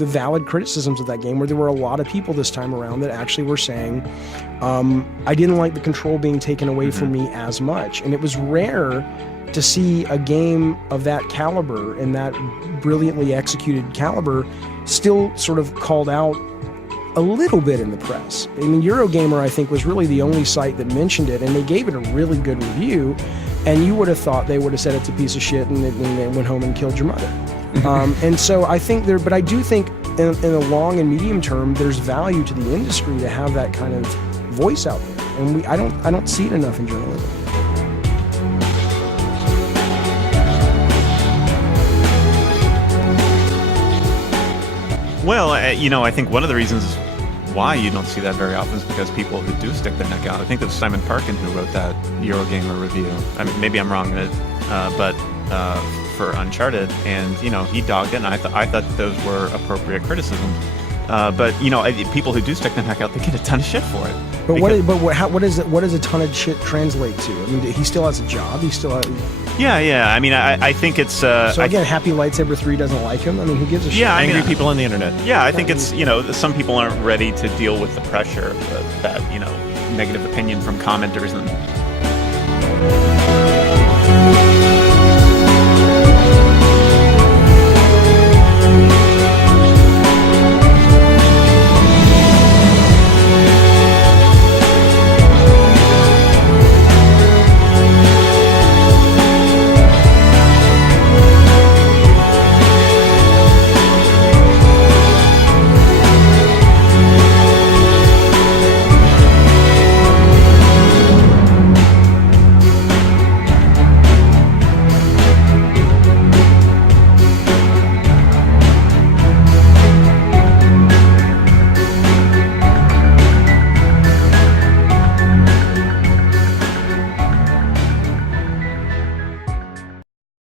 the valid criticisms of that game, where there were a lot of people this time around that actually were saying, I didn't like the control being taken away from me as much. And it was rare to see a game of that caliber and that brilliantly executed caliber still sort of called out a little bit in the press. I mean, Eurogamer, I think, was really the only site that mentioned it, and they gave it a really good review, and you would have thought they would have said it's a piece of shit and they went home and killed your mother. And so I think but I do think in the long and medium term, there's value to the industry to have that kind of voice out there, and I don't see it enough in journalism. Well, I think one of the reasons why you don't see that very often is because people who do stick their neck out. I think it was Simon Parkin who wrote that Eurogamer review. I mean, maybe I'm wrong, but for Uncharted, and he dogged it, and I thought those were appropriate criticisms. But people who do stick their neck out, they get a ton of shit for it. But what does a ton of shit translate to? I mean, he still has a job. He still has... Yeah. I mean, I think it's... so again, Happy Lightsaber 3 doesn't like him? I mean, who gives a shit? Yeah, angry people on the internet. Yeah, I think it's, some people aren't ready to deal with the pressure of that, negative opinion from commenters. And